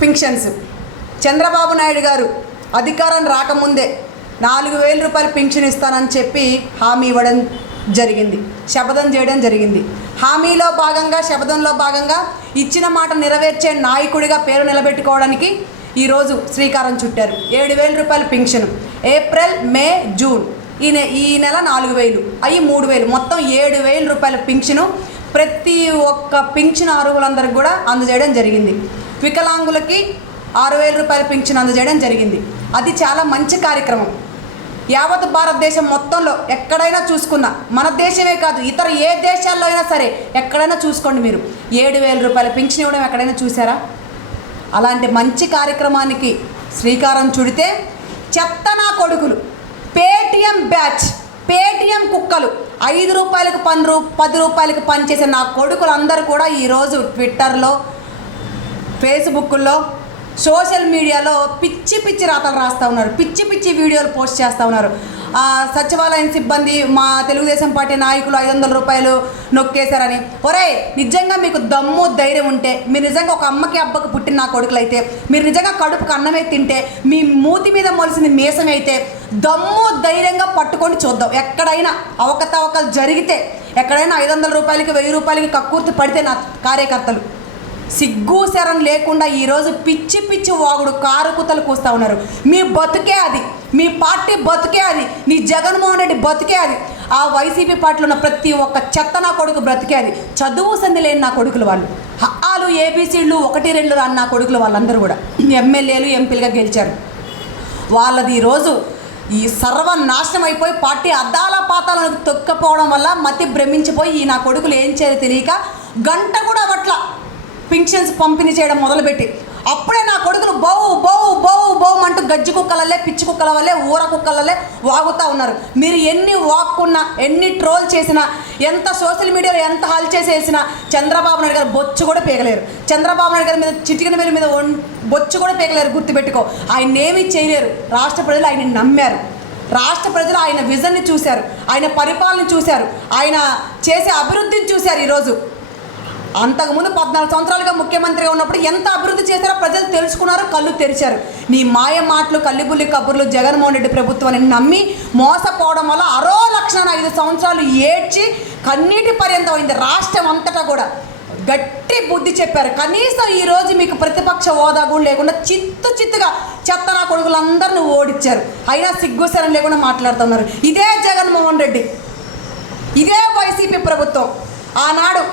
పింఛన్స్. చంద్రబాబు నాయుడు గారు అధికారం రాకముందే 4,000 రూపాయలు పింఛన్ ఇస్తానని చెప్పి హామీ ఇవ్వడం జరిగింది, శపథం చేయడం జరిగింది. హామీలో భాగంగా, శపథంలో భాగంగా ఇచ్చిన మాట నెరవేర్చే నాయకుడిగా పేరు నిలబెట్టుకోవడానికి ఈరోజు శ్రీకారం చుట్టారు. 7,000 రూపాయల పింఛను ఏప్రిల్, మే, జూన్ ఈ నెల 4,000 అయ్యి 3,000 మొత్తం 7,000 రూపాయల పింఛను ప్రతి ఒక్క పింఛను అర్హులందరికీ కూడా అందజేయడం జరిగింది. వికలాంగులకి 6,000 రూపాయల పింఛను అందజేయడం జరిగింది. అది చాలా మంచి కార్యక్రమం. యావత్ భారతదేశం మొత్తంలో ఎక్కడైనా చూసుకున్నా, మన దేశమే కాదు ఇతర ఏ దేశాల్లో అయినా సరే ఎక్కడైనా చూసుకోండి, మీరు 7,000 రూపాయల పింఛన్ ఇవ్వడం ఎక్కడైనా చూసారా? అలాంటి మంచి కార్యక్రమానికి శ్రీకారం చుడితే చెత్త నా కొడుకులు, పేటీఎం బ్యాచ్, పేటీఎం కుక్కలు, 5 రూపాయలకు 10 రూపాయలకు పనిచేసే నా కొడుకులు అందరూ కూడా ఈరోజు ట్విట్టర్లో, ఫేస్బుక్లో, సోషల్ మీడియాలో పిచ్చి పిచ్చి రాతలు రాస్తూ ఉన్నారు, పిచ్చి పిచ్చి వీడియోలు పోస్ట్ చేస్తూ ఉన్నారు. సచివాలయం సిబ్బంది మా తెలుగుదేశం పార్టీ నాయకులు 500 రూపాయలు నొక్కేశారని. ఒరే, నిజంగా మీకు దమ్ము ధైర్యం ఉంటే, మీరు నిజంగా ఒక అమ్మకి అబ్బకు పుట్టిన నా కొడుకులు అయితే, మీరు నిజంగా కడుపుకు అన్నమే తింటే, మీ మూతి మీద మొలిసింది మీసం అయితే, దమ్ము ధైర్యంగా పట్టుకొని చూద్దాం. ఎక్కడైనా అవకతవకలు జరిగితే, ఎక్కడైనా 500 రూపాయలకి 1000 రూపాయలకి కక్కుర్తి పడితే నా కార్యకర్తలు సిగ్గు శరం లేకుండా ఈరోజు పిచ్చి పిచ్చి వాగుడు కారుకుతలు కూస్తూ ఉన్నారు. మీ బతుకే అది, మీ పార్టీ బతుకే అది, నీ జగన్మోహన్ రెడ్డి బతుకే అది, ఆ వైసీపీ పార్టీలో ఉన్న ప్రతి ఒక్క చెత్త నా కొడుకు బ్రతికే అది. చదువు సంధి లేని నా కొడుకులు వాళ్ళు, హక్కాలు ఏబీసీలు 1, 2 రాని నా కొడుకులు వాళ్ళందరూ కూడా ఎమ్మెల్యేలు, ఎంపీలుగా గెలిచారు. వాళ్ళది ఈరోజు ఈ సర్వనాశనం అయిపోయి పార్టీ అద్దాల పాతాలను తొక్కపోవడం వల్ల మతి భ్రమించిపోయి ఈ నా కొడుకులు ఏం చేయాలో తెలియక గంట కూడా అవట్ల పింఛన్స్ పంపిణీ చేయడం మొదలుపెట్టి, అప్పుడే నా కొడుకులు బౌ బౌ బౌ బౌ అంటూ గజ్జి కుక్కలల్లే, పిచ్చి కుక్కల వల్లే, ఊర కుక్కలల్లే వాగుతూ ఉన్నారు. మీరు ఎన్ని వాక్కున్నా, ఎన్ని ట్రోల్ చేసినా, ఎంత సోషల్ మీడియాలో ఎంత హాల్ చేసేసినా చంద్రబాబు నాయుడు గారు బొచ్చు కూడా పీకలేరు. చంద్రబాబు నాయుడు గారి మీద చిటికిన వేల మీద బొచ్చు కూడా పీకలేరు, గుర్తుపెట్టుకో. ఆయన ఏమీ చేయలేరు. రాష్ట్ర ప్రజలు ఆయన నమ్మారు, రాష్ట్ర ప్రజలు ఆయన విజన్ని చూశారు, ఆయన పరిపాలన చూశారు, ఆయన చేసే అభివృద్ధిని చూశారు. ఈరోజు అంతకుముందు 14 సంవత్సరాలుగా ముఖ్యమంత్రిగా ఉన్నప్పుడు ఎంత అభివృద్ధి చేశారో ప్రజలు తెలుసుకున్నారు, కళ్ళు తెరిచారు. నీ మాయ మాటలు, కల్లిబుల్లి కబుర్లు, జగన్మోహన్ రెడ్డి ప్రభుత్వాన్ని నమ్మి మోసపోవడం వల్ల 5 సంవత్సరాలు ఏడ్చి కన్నీటి పర్యంతం అయింది రాష్ట్రం అంతటా కూడా. గట్టి బుద్ధి చెప్పారు. కనీసం ఈరోజు మీకు ప్రతిపక్ష హోదా కూడా లేకుండా చిత్తుగా చెత్త నా కొడుకులందరినీ ఓడించారు. అయినా సిగ్గుసరం లేకుండా మాట్లాడుతున్నారు. ఇదే జగన్మోహన్ రెడ్డి, ఇదే వైసీపీ ప్రభుత్వం ఆనాడు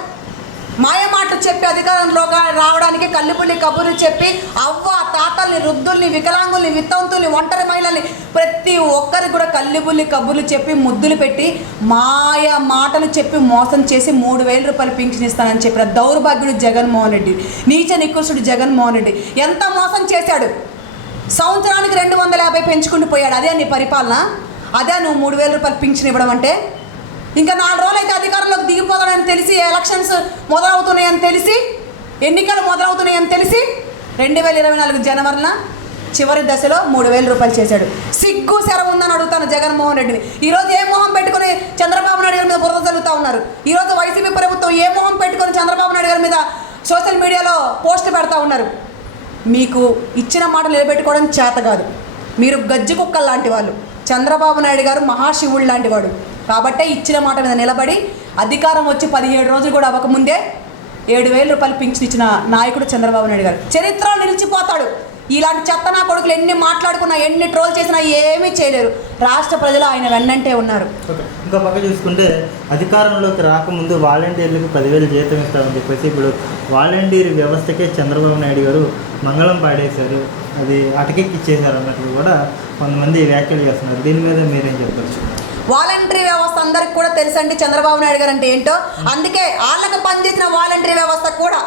మాయమాటలు చెప్పి అధికారంలో రావడానికి కల్లిపుల్లి కబుర్లు చెప్పి అవ్వ తాతల్ని, వృద్ధుల్ని, వికలాంగుల్ని, వితంతుల్ని, ఒంటరి మహిళల్ని ప్రతి ఒక్కరికి కూడా కల్లిపుల్లి కబుర్లు చెప్పి ముద్దులు పెట్టి మాయ మాటలు చెప్పి మోసం చేసి 3,000 రూపాయలు పింఛన్ ఇస్తానని చెప్పిన దౌర్భాగ్యుడు జగన్మోహన్ రెడ్డి, నీచ నికృష్టుడు జగన్మోహన్ రెడ్డి. ఎంత మోసం చేశాడు! సంవత్సరానికి 250 పెంచుకుంటూ పోయాడు. అదే నీ పరిపాలన? అదే నువ్వు 3,000 రూపాయలు పింఛన్ ఇవ్వడం అంటే? ఇంకా 4 రోజులు అయితే అధికారంలోకి దిగిపోతాడని తెలిసి, ఎలక్షన్స్ మొదలవుతున్నాయని తెలిసి, ఎన్నికలు మొదలవుతున్నాయని తెలిసి 2024 జనవరిన చివరి దశలో 3,000 రూపాయలు చేశాడు. సిగ్గు శరం ఉందని అడుగుతాను జగన్మోహన్ రెడ్డిని. ఈరోజు ఏ మొహం పెట్టుకుని చంద్రబాబు నాయుడు గారి మీద బురద జల్లుతూ ఉన్నారు? ఈరోజు వైసీపీ ప్రభుత్వం ఏ మొహం పెట్టుకుని చంద్రబాబు నాయుడు గారి మీద సోషల్ మీడియాలో పోస్ట్ పెడతా ఉన్నారు? మీకు ఇచ్చిన మాట నిలబెట్టుకోవడం చేత కాదు. మీరు గజ్జి కుక్కలు లాంటి వాళ్ళు. చంద్రబాబు నాయుడు గారు మహాశివుడు లాంటి వాడు. కాబట్టే ఇచ్చిన మాట మీద నిలబడి అధికారం వచ్చి 17 రోజులు కూడా అవ్వకముందే 7,000 రూపాయలు పింఛన్ ఇచ్చిన నాయకుడు చంద్రబాబు నాయుడు గారు. చరిత్రలో నిలిచిపోతాడు. ఇలాంటి చెత్త నా కొడుకులు ఎన్ని మాట్లాడుకున్నా, ఎన్ని ట్రోల్ చేసినా ఏమీ చేయలేరు. రాష్ట్ర ప్రజలు ఆయన వెన్నంటే ఉన్నారు. ఇంకా పక్క చూసుకుంటే అధికారంలోకి రాకముందు వాలంటీర్లకు 10,000 జీతం ఇస్తామని చెప్పేసి ఇప్పుడు వాలంటీర్ వ్యవస్థకే చంద్రబాబు నాయుడు గారు మంగళం పాడేశారు, అది అటకెక్కిచ్చేశారు అన్నట్లు కూడా కొంతమంది వ్యాఖ్యలు చేస్తున్నారు. దీని మీద మీరేం చెప్పచ్చు? వాలంటరీ వ్యవస్థ అందరికి కూడా తెలుసండి చంద్రబాబు నాయుడు గారు అంటే ఏంటో. అందుకే వాళ్ళకు పనిచేసిన వాలంటరీ వ్యవస్థ కూడా,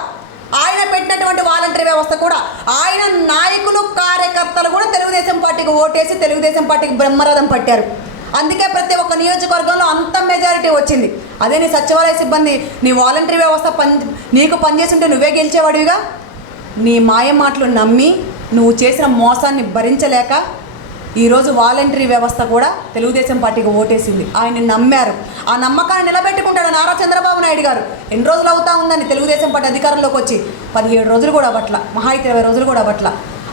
ఆయన పెట్టినటువంటి వాలంటరీ వ్యవస్థ కూడా, ఆయన నాయకులు, కార్యకర్తలు కూడా తెలుగుదేశం పార్టీకి ఓటేసి తెలుగుదేశం పార్టీకి బ్రహ్మరథం పట్టారు. అందుకే ప్రతి ఒక్క నియోజకవర్గంలో అంత మెజారిటీ వచ్చింది. అదే నీ సచివాలయ సిబ్బంది, నీ వాలంటరీ వ్యవస్థ నీకు పనిచేసి ఉంటే నువ్వే గెలిచేవాడివిగా. నీ మాయ మాటలు నమ్మి నువ్వు చేసిన మోసాన్ని భరించలేక ఈరోజు వాలంటరీ వ్యవస్థ కూడా తెలుగుదేశం పార్టీకి ఓటేసింది. ఆయన్ని నమ్మారు. ఆ నమ్మకాన్ని నిలబెట్టుకుంటాడు నారా చంద్రబాబు నాయుడు గారు. ఎన్ని రోజులు అవుతా ఉందని తెలుగుదేశం పార్టీ అధికారంలోకి వచ్చి? 17 రోజులు కూడా అవ్వట్ల, మహా అయితే 20 రోజులు కూడా అవ్వట్ల.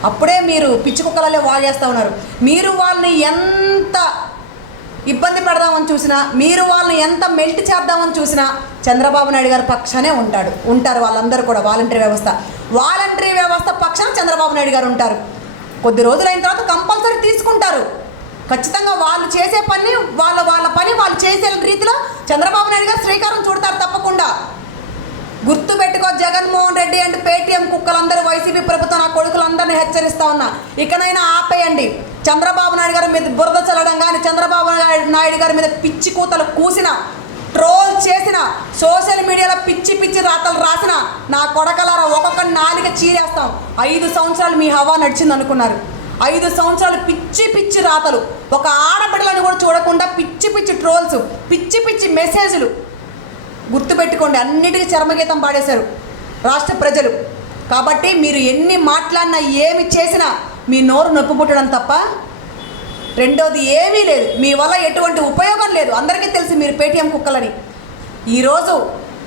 అప్పుడే మీరు పిచ్చి కుక్కలలే వాళ్ళు చేస్తూ ఉన్నారు. మీరు వాళ్ళని ఎంత ఇబ్బంది పెడదామని చూసినా, మీరు వాళ్ళని ఎంత మెల్ట్ చేద్దామని చూసినా చంద్రబాబు నాయుడు గారి పక్షానే ఉంటారు వాళ్ళందరూ కూడా. వాలంటరీ వ్యవస్థ పక్షాన చంద్రబాబు నాయుడు గారు ఉంటారు. కొద్ది రోజులు అయిన తర్వాత కంపల్సరీ తీసుకుంటారు. ఖచ్చితంగా వాళ్ళు చేసే పని వాళ్ళ పని వాళ్ళు చేసే రీతిలో చంద్రబాబు నాయుడు గారు శ్రీకారం చుడతారు తప్పకుండా. గుర్తు పెట్టుకో జగన్మోహన్ రెడ్డి అండ్ పేటీఎం కుక్కలందరూ, వైసీపీ ప్రభుత్వం నా కొడుకులందరినీ హెచ్చరిస్తా ఉన్నా, ఇకనైనా ఆపేయండి. చంద్రబాబు నాయుడు గారి మీద బురద చల్లడం కానీ, చంద్రబాబు నాయుడు గారి మీద పిచ్చి కూతలు కూసిన, ట్రోల్ చేసిన, సోషల్ మీడియాలో పిచ్చి రాతలు రాసిన నా కొడకలారా ఒక్కొక్క నాలుక చీరేస్తాం. 5 సంవత్సరాలు మీ హవా నడిచింది అనుకున్నారు. 5 సంవత్సరాలు పిచ్చి రాతలు, ఒక ఆడబిడ్డలను కూడా చూడకుండా పిచ్చి ట్రోల్స్, పిచ్చి మెసేజ్లు. గుర్తుపెట్టుకోండి, అన్నిటికీ చర్మగీతం పాడేశారు రాష్ట్ర ప్రజలు. కాబట్టి మీరు ఎన్ని మాట్లాడినా ఏమి చేసినా మీ నోరు నొప్పి పుట్టడం తప్ప రెండోది ఏమీ లేదు. మీ వల్ల ఎటువంటి ఉపయోగం లేదు. అందరికీ తెలిసి మీరు పేటీఎం కుక్కలని. ఈరోజు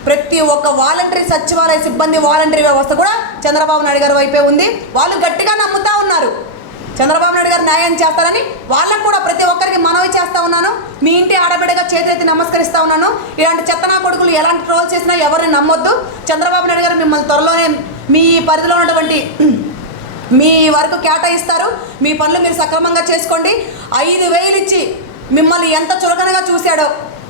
ప్రతి ఒక్క వాలంటరీ సచివాలయ సిబ్బంది, వాలంటరీ వ్యవస్థ కూడా చంద్రబాబు నాయుడు గారి వైపే ఉంది. వాళ్ళు గట్టిగా నమ్ముతా ఉన్నారు చంద్రబాబు నాయుడు గారు న్యాయం చేస్తారని. వాళ్ళకు కూడా ప్రతి ఒక్కరికి మనవి చేస్తూ ఉన్నాను. మీ ఇంటి ఆడబిడ్డగా చేతులెత్తి నమస్కరిస్తూ ఉన్నాను. ఇలాంటి చెత్తనా కొడుకులు ఎలాంటి ట్రోల్ చేసినా ఎవరిని నమ్మొద్దు. చంద్రబాబు నాయుడు గారు మిమ్మల్ని త్వరలోనే మీ పరిధిలో ఉన్నటువంటి మీ వరకు కేటాయిస్తారు. మీ పనులు మీరు సక్రమంగా చేసుకోండి. 5,000 ఇచ్చి మిమ్మల్ని ఎంత చులకనగా చూశాడో.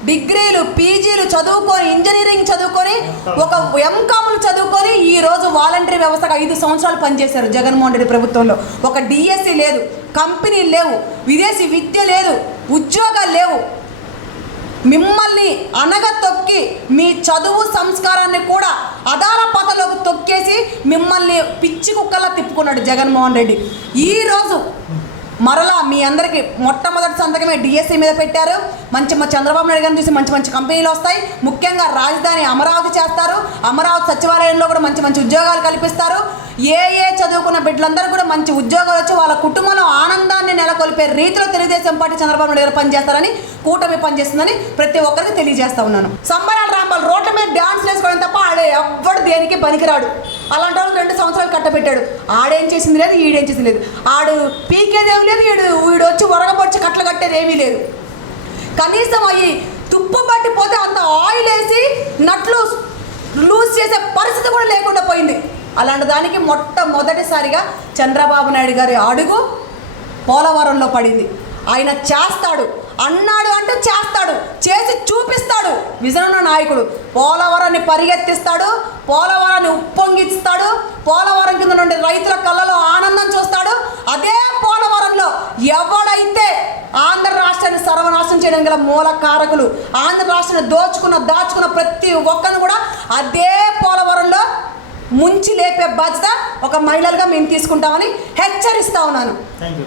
డిగ్రీలు, పీజీలు చదువుకొని, ఇంజనీరింగ్ చదువుకొని, ఒక ఎంకాములు చదువుకొని ఈరోజు వాలంటరీ వ్యవస్థకు 5 సంవత్సరాలు పనిచేశారు జగన్మోహన్ రెడ్డి ప్రభుత్వంలో. ఒక డిఎస్సి లేదు, కంపెనీలు లేవు, విదేశీ విద్య లేదు, ఉద్యోగాలు లేవు. మిమ్మల్ని అనగతొక్కి మీ చదువు సంస్కారాన్ని కూడా అదాలపతలోకి తొక్కేసి మిమ్మల్ని పిచ్చి కుక్కలా తిప్పుకున్నాడు జగన్మోహన్ రెడ్డి. ఈరోజు మరలా మీ అందరికీ మొట్టమొదటి సంతకమే డిఎస్సి మీద పెట్టారు. చంద్రబాబు నాయుడు గారిని చూసి మంచి కంపెనీలు వస్తాయి. ముఖ్యంగా రాజధాని అమరావతి చేస్తారు. అమరావతి సచివాలయంలో కూడా మంచి ఉద్యోగాలు కల్పిస్తారు. ఏ చదువుకున్న బిడ్డలందరూ కూడా మంచి ఉద్యోగాలు వచ్చి వాళ్ళ కుటుంబంలో ఆనందాన్ని నెలకొల్పే రీతిలో తెలుగుదేశం పార్టీ చంద్రబాబు నాయుడు గారు పనిచేస్తారని, కూటమి పనిచేస్తుందని ప్రతి ఒక్కరికి తెలియజేస్తా ఉన్నాను. సంబరాలు రాంబాలు రోడ్ల మీద డ్యాన్స్ వేసుకోవడం తప్ప ఆడే ఎవ్వడు దేనికి పనికిరాడు. అలాంటి వాళ్ళు 2 సంవత్సరాలు కట్టబెట్టాడు. ఆడేం చేసింది లేదు, ఈడేం చేసింది లేదు. ఆడు పీకేదేమి లేదు, వీడు వచ్చి ఒరగబొచ్చి కట్టలు కట్టేది ఏమీ లేదు. కనీసం అవి తుప్పు పట్టిపోతే అంత ఆయిల్ వేసి నట్లు లూజ్ చేసే పరిస్థితి కూడా లేకుండా పోయింది. అలాంటి దానికి మొట్టమొదటిసారిగా చంద్రబాబు నాయుడు గారి అడుగు పోలవరంలో పడింది. ఆయన చేస్తాడు అన్నాడు అంటే చేస్తాడు, చేసి చూపిస్తాడు. విజన్ ఉన్న నాయకుడు. పోలవరాన్ని పరిగెత్తిస్తాడు, పోలవరాన్ని ఉప్పొంగిస్తాడు, పోలవరం కింద నుండి రైతుల కళ్ళలో ఆనందం చూస్తాడు. అదే పోలవరంలో ఎవడైతే ఆంధ్ర రాష్ట్రాన్ని సర్వనాశనం చేయడం గల మూల కారకులు, ఆంధ్ర రాష్ట్రాన్ని దాచుకున్న ప్రతి ఒక్కరిని కూడా అదే పోలవరంలో ముంచి లేపే బాధ్యత ఒక మహిళలుగా మేము తీసుకుంటామని హెచ్చరిస్తా ఉన్నాను.